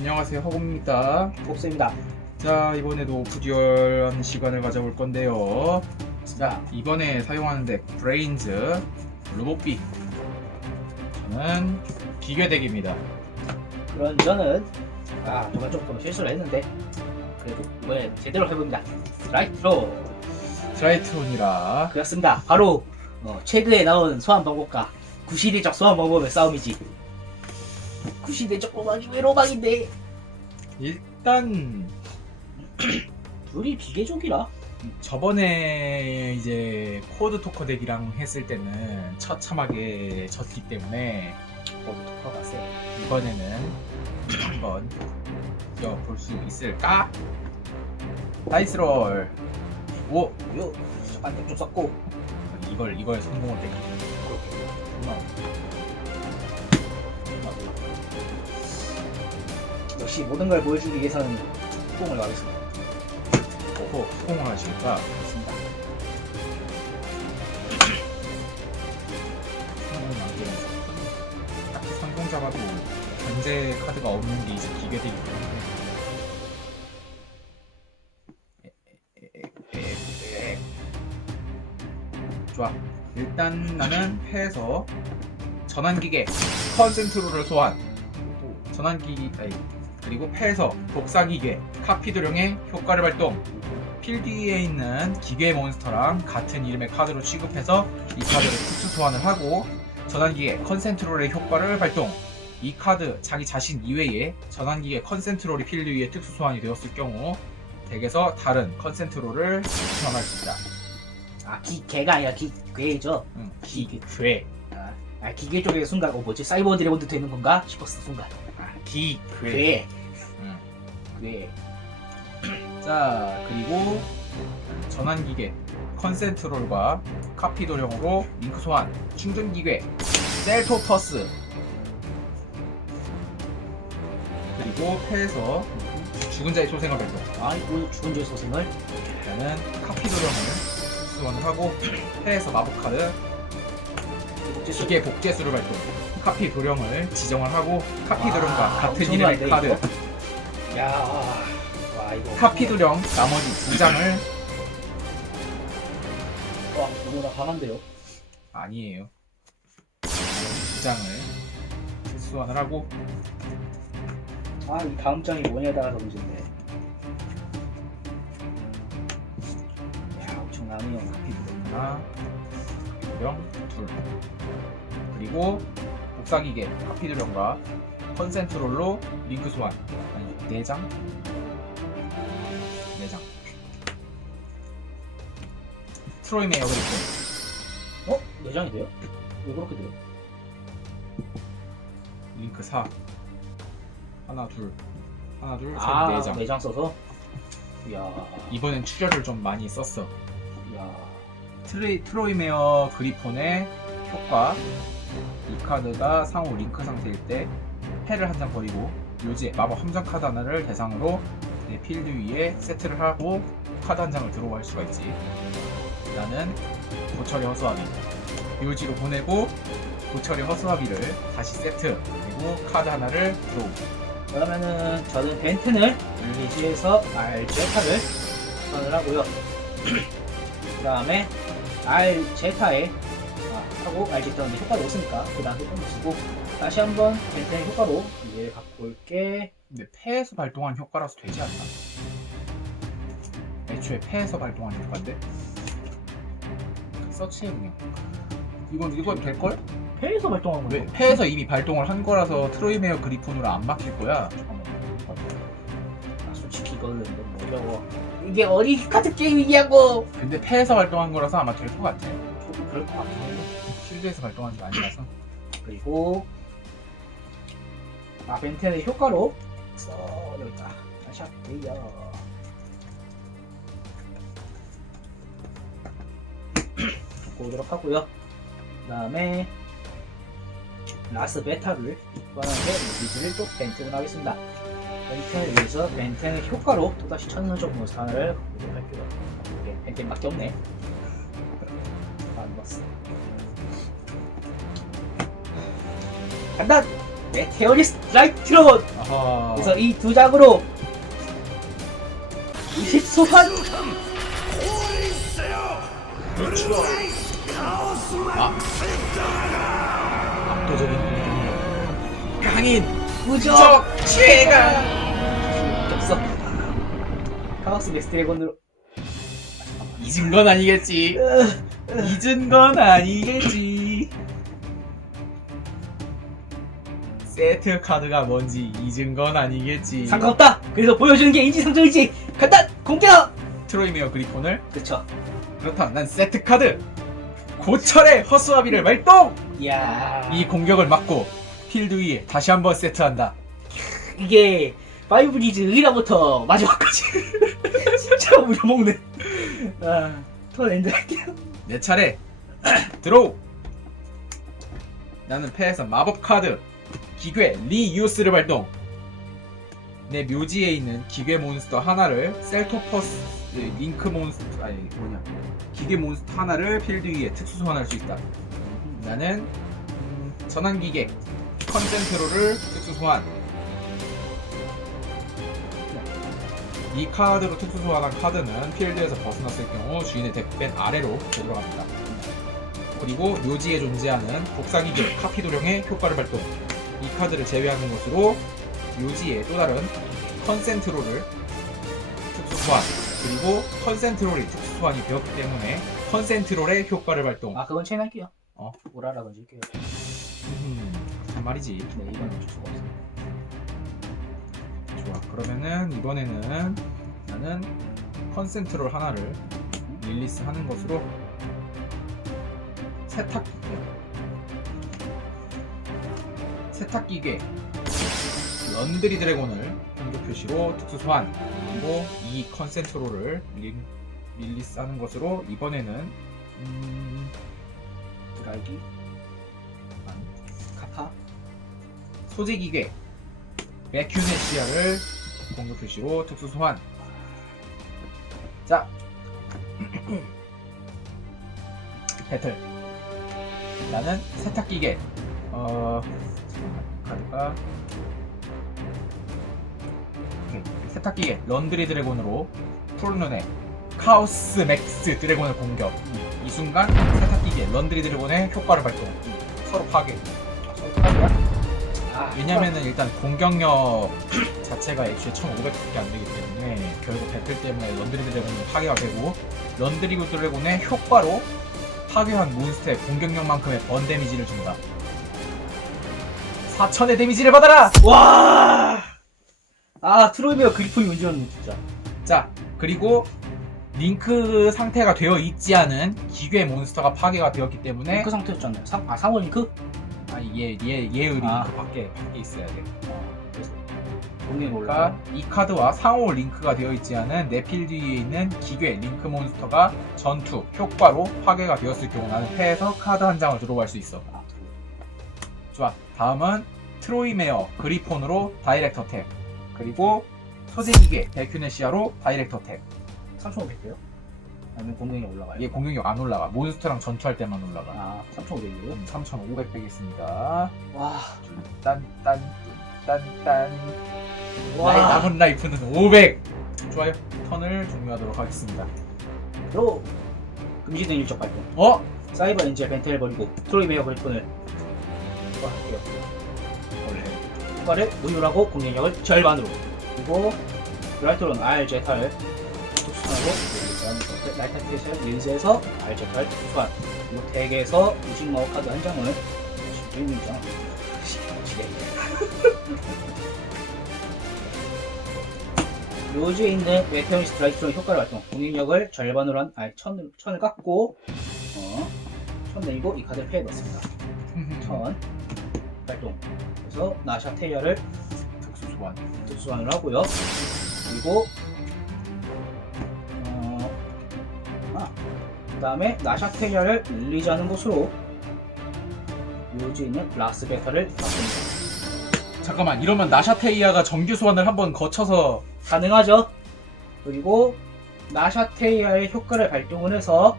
안녕하세요 허공입니다 복수입니다. 자 이번에도 부듀얼하는 시간을 가져볼 건데요 자, 이번에 사용하는 덱 브레인즈 로봇비 저는 기괴덱입니다 그런 저는 아 정말 조금 실수를 했는데 그래도 이번에 제대로 해봅니다. 라이트로 트라이트론이라 그렇습니다. 바로 어, 최근에 나온 소환 방법과 구시대적 소환 방법의 싸움이지. 구시대적 로망이 왜 로망인데? 일단 둘이 비계족이라. 저번에 이제 코드 토커 덱이랑 했을 때는 처참하게 졌기 때문에 모두 토커가 세. 이번에는 한번 이겨볼 수 있을까? 다이스 롤 오! 요 안쪽 좀 썼고 이걸 이걸 성공을 냈기 역시 모든 걸 보여주기 위해서는 뽕을 가겠습니다. 오호 성공을 하실까? 그렇습니다. 성공하기에서 딱히 성공 잡아도 견제 카드가 없는 게 이제 기계되기 때문에. 좋아 일단 나는 패에서 전환기계 컨센트로를 소환 전환기기 아니 그리고 패에서 복사기계 카피 도령의 효과를 발동 필드에 있는 기계 몬스터랑 같은 이름의 카드로 취급해서 이 카드를 특수 소환을 하고 전환기계 컨센트롤의 효과를 발동 이 카드 자기 자신 이외에 전환기계 컨센트롤이 필드 위에 특수 소환이 되었을 경우 덱에서 다른 컨센트롤을 소환할 수 있다 아, 기, 개가 아니라 기, 괴죠. 응, 기괴 아, 아, 기계 쪽에 순간, 어, 뭐지? 사이버 드래곤도 되는 건가? 싶었어, 순간. 아, 기괴 괴. 응. 괴. 자 그리고 전환기계 컨센트롤과 카피 도령으로 링크 소환 충전기계 셀토퍼스 그리고 패에서 죽은 자의 소생을 발동 아, 이거 죽은 죄 소생을. 일단은 카피 도령을 소환을 하고 패에서 마법 카드 복제수. 기계 복제수를 발동 카피 도령을 지정을 하고 카피도령과 와, 같은 엄청난데, 이름의 카드 이거? 야, 와, 이거. 카피 도령 나머지 두 장을 와, 너무나 강한데요? 아니에요. 두 장을 소환을 하고 아, 이 다음 장이 뭐냐에 따라서 문제인데. 야, 엄청나네요, 카피도. 하나, 명, 둘. 그리고 복사기계 카피드령과 컨센트롤로 링크 소환. 아니 네 장. 네 장. 트로이 메이어 그리고 어? 네 장이 돼요? 왜 그렇게 돼요? 링크 4. 하나 둘. 하나 둘, 셋, 아, 네 장. 네장 써서? 이야, 이번엔 출혈을 좀 많이 썼어. 이야. 트레이, 트로이 메어 그리폰의 효과 이 카드가 상호 링크 상태일 때 패를 한 장 버리고 묘지에 마법 함정 카드 하나를 대상으로 내 필드 위에 세트를 하고 카드 한 장을 들어갈 수가 있지 나는 고철의 허수아비 묘지로 보내고 고철의 허수아비를 다시 세트 그리고 카드 하나를 들어오고 그러면은 저는 벤튼을 릴리지에서 알제타를 선을 하고요. 그 다음에 알제타에 아, 하고 알제타는 효과가 없으니까 그 다음에 좀 쓰고 다시 한번 벤튼의 효과로 이해를 갖고 올게. 근데 패에서 발동한 효과라서 되지 않나? 애초에 패에서 발동한 효과인데 서치해보면 이건 이건 될걸? 패에서 발동한 왜 거죠? 패에서 이미 발동을 한 거라서 트로이메어 그리폰으로 안 막힐 거야 아, 솔직히 이거는 너무 어려워. 이게 어린 카드 게임이냐고. 근데 패에서 발동한 거라서 아마 될 것 같아 저도 그럴 것 같긴 해요. 실드에서 발동한 게 아니라서. 그리고 아 벤텐의 효과로. 써 여기 있다. 다시 할게요 갖고 오도록 하고요. 그 다음에 라스 베타를 이번에 리즈를 또 벤텐을 하겠습니다. 벤텐을 위해서 벤텐의 효과로 또다시 천선적 몬스터 하나를 갖고 오도록 할게요. 이게 벤텐 밖에 없네. 안 봤어 간다 메테오리스 라이트론 아하. 그래서 이 두 장으로 20소환 압도적인 공격력. 강인 무적 적 최강. 없어 카오스 맥스 드래곤으로 잊은 건 아니겠지. 잊은 건 아니겠지. 세트 카드가 뭔지 잊은 건 아니겠지. 상관없다. 그래서 보여주는 게 인지상정이지. 간단! 공격 트로이메어 그리폰을 그쵸. 그렇다면 난 세트 카드! 고철의 허수아비를 발동. 이야. 이 공격을 막고 필드 위에 다시 한번 세트한다. 이게 파이브리즈 의라부터 마지막까지 진짜 우려먹네 아, 턴 엔드 할게요. 내 차례. 드로우 나는 패에서 마법 카드 기괴 리유스를 발동 내 묘지에 있는 기괴 몬스터 하나를 셀토퍼스 네, 링크 몬스터 아니 뭐냐 기괴 몬스터 하나를 필드 위에 특수 소환할 수 있다 나는 음, 전환 기계 컨센트로를 특수 소환 이 카드로 특수 소환한 카드는 필드에서 벗어났을 경우 주인의 덱밴 아래로 되돌아갑니다. 그리고 묘지에 존재하는 복사기계 카피 도령의 효과를 발동. 이 카드를 제외하는 것으로 묘지에 또 다른 컨센트롤을 특수 소환. 그리고 컨센트롤이 특수 소환이 되었기 때문에 컨센트롤의 효과를 발동. 아 그건 체인할게요 어. 오라라 건질게요 음, 한 말이지. 네 이건 어쩔 수가 없어 좋아. 그러면은 이번에는 나는 컨센트롤 하나를 릴리스 하는 것으로 세탁 세탁기계 런드리 드래곤을 공격 표시로 특수 소환 그리고 이 컨센트롤을 릴, 릴리스 하는 것으로 이번에는 음, 드라이기 카파 소재기계 메큐네시아를 공격 표시로 특수 소환. 자, 배틀. 나는 세탁기계. 어, 가. 오케이. 세탁기계 런드리 드래곤으로 푸른눈의 카오스 맥스 드래곤을 공격. 이 순간 세탁기계 런드리 드래곤의 효과를 발동. 서로 파괴. 아, 왜냐면은 일단 공격력 자체가 애초에 1500밖에 안 되기 때문에 결국 배틀 때문에 런드리 드래곤은 파괴가 되고 런드리 드래곤의 효과로 파괴한 몬스터의 공격력만큼의 번 데미지를 준다 4000의 데미지를 받아라! 와! 아 트로이메어 그리폰이 문제였네 진짜 자 그리고 링크 상태가 되어 있지 않은 기괴 몬스터가 파괴가 되었기 때문에 링크 상태였잖아요 상, 아 상호 링크? 아니 얘, 얘, 얘의 링크 아. 밖에, 밖에 있어야 돼 공격이 그러니까 이 카드와 상호 링크가 되어 있지 않은 내 필드 위에 있는 기괴 링크 몬스터가 전투 효과로 파괴가 되었을 경우 나는 패에서 카드 한 장을 들어갈 수 있어. 아. 좋아. 다음은 트로이 메어 그리폰으로 다이렉트 어택. 그리고 소재기계 베큐네시아로 다이렉트 어택. 3500개요? 아니면 공격이 올라가요? 얘 공격력 안 올라가. 몬스터랑 전투할 때만 올라가. 아 3500이요? 음, 3,500 빼겠습니다. 와 딴딴 딴딴. 와. 나의 남은 라이프는 500. 좋아요. 턴을 종료하도록 하겠습니다. 로 금지된 일적 발동 어? 사이버 엔젤 벤트를 버리고 트로이 메어 그리폰을 할게요 원래 효과를 무효라고 공격력을 절반으로 그리고 브라이트론 R 제타를 특수하고 라이트 피해서 릴즈에서 R 제타를 특수한 그리고 덱에서 우식 마법 카드 한 장을 미치게 묘지에 있는 메테오니스 드라이트론 효과를 발동. 공격력을 절반으로 한 아니 천을, 천을 깎고 어, 천 내리고 이 카드를 패에 넣습니다. 천. 발동 그래서 나샤 테이아를 특수 소환. 특수환을 하고요. 그리고 어, 아, 그 다음에 나샤테리아를 릴리즈하는 것으로 묘지에 있는 블라스 베타를 바꿉니다. 잠깐만 이러면 나샤테이아가 정규 소환을 한번 거쳐서 가능하죠? 그리고 나샤테이아의 효과를 발동을 해서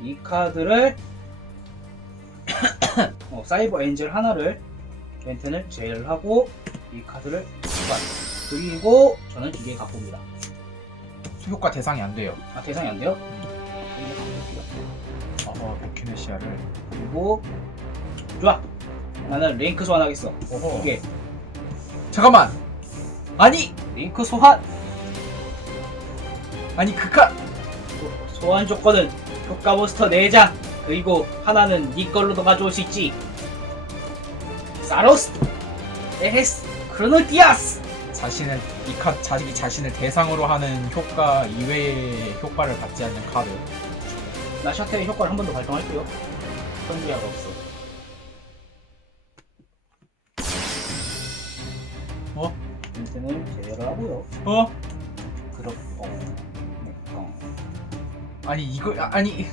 이 카드를 어, 사이버 엔젤 하나를 벤튼을 제외를 하고 이 카드를 추가. 그리고 저는 기계 갖고 옵니다. 효과 대상이 안 돼요. 아 대상이 안 돼요? 이거 갖고 올게요. 어허 베큐네시아를. 그리고 좋아. 나는 링크 소환하겠어. 어허. 이게 잠깐만. 아니 링크 소환. 아니 그 카 소- 소환 조건은 효과 몬스터 4장 그리고 하나는 네 걸로도 가져올 수 있지 사로스 에헤스 크로노디아스 자신을 이카 자식이 자신을 대상으로 하는 효과 이외의 효과를 받지 않는 카드. 나 샤테의 효과를 한 번 더 발동할게요 선지자가 없어 어? 벤트는 제외를 하고요 어? 그렇 어. 네, 어. 아니 이거 아, 아니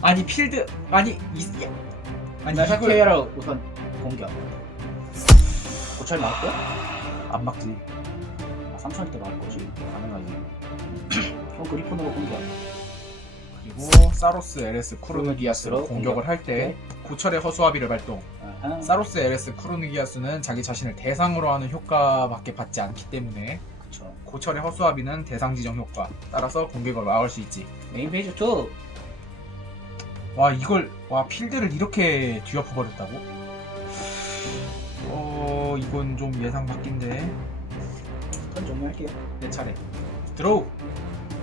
아니 필드 아니 이 야. 아니 샤테를 우선 공격 고철 나왔고요? 안 막지. 아 3천원 때 나올 거지 가능하지. 형 그리폰으로 공격 그리고 사로스 LS 쿠르누기아스로 쿠르누기아스로 공격을 할 때 고철의 허수아비를 발동. 아하. 사로스 LS 쿠르누기아스는 자기 자신을 대상으로 하는 효과밖에 받지 않기 때문에 그쵸 고철의 허수아비는 대상 지정 효과. 따라서 공격을 막을 수 있지. 메인 페이지 2 와 이걸 와 필드를 이렇게 뒤엎어 버렸다고? 어 이건 좀 예상 밖인데 턴 종료할게요 내 차례. 드로우.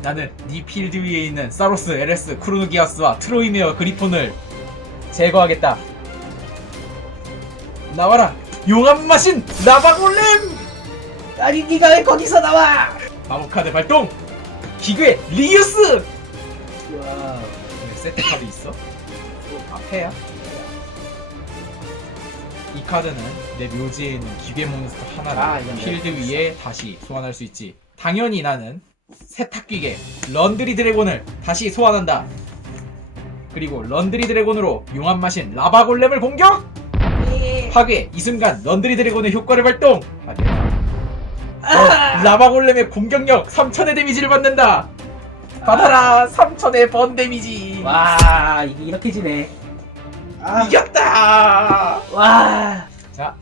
나는 네 필드 위에 있는 사로스 LS 쿠르누기아스와 트로이메어 그리폰을 제거하겠다. 나와라 용암 마신 라바골렘 아니 니가 왜 거기서 나와 마법 카드 발동 기괴 리우스 와왜 세트 카드 있어? 앞에야? 이 카드는 내 묘지에 있는 기괴 몬스터 하나를 아, 이건 필드 내가 위에 다시 소환할 수 있지. 당연히 나는 세탁기계 런드리 드래곤을 다시 소환한다. 그리고 런드리 드래곤으로 용암 마신 라바 골렘을 공격! 파괴! 이 순간 런드리 드래곤의 효과를 발동! 파괴. 너 라바 골렘의 공격력 3000의 데미지를 받는다! 받아라! 3000의 번 데미지! 와 이게 이렇게 지네 아, 이겼다! 와 자,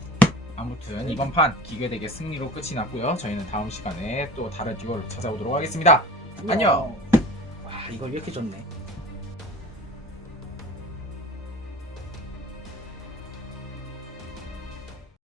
아무튼 이번 판 기계대계 승리로 끝이 났고요. 저희는 다음 시간에 또 다른 듀오를 찾아오도록 하겠습니다. 안녕. 와 이걸 이렇게 줬네